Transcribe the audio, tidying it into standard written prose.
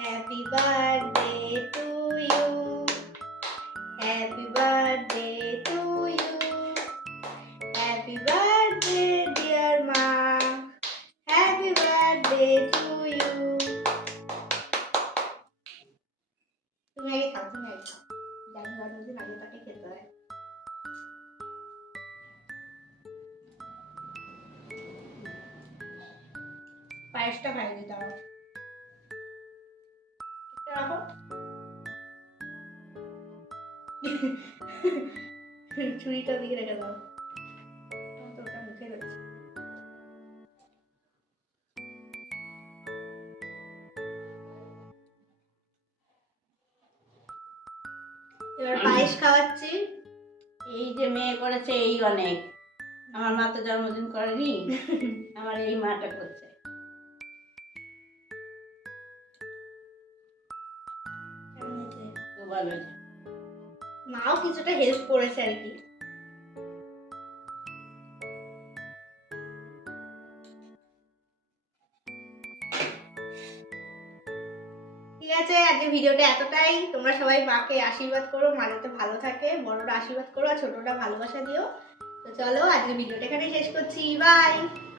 Happy birthday to you. Happy birthday to you. Happy birthday dear Ma. Happy birthday to you. তুমি আগে খাও, তুমি আগে খাও। জানি জন্মদিন আগে তাকে খেতে হয়। পায়েসটা খাইয়ে দাও। রাখো। ছুরিটা দিকে রেখে দাও। তো ওটা মুখে রয়েছে। এবার পায়েস খাওয়াচ্ছি। এই যে মেয়ে করেছে এই অনেক। আমার মা তো জন্মদিন করেনি, আমার এই মাটা করছে। খুব ভালো হয়েছে। মাও কিছুটা হেল্প করেছে আর কি। ঠিক আছে, আজকে ভিডিওটা এতটাই। তোমরা সবাই মাকে আশীর্বাদ করো, মা যাতে ভালো থাকে, বড়রা আশীর্বাদ করো আর ছোটরা ভালোবাসা দিও। তো চলো আজকে ভিডিওটা এখানে শেষ করছি। বাই।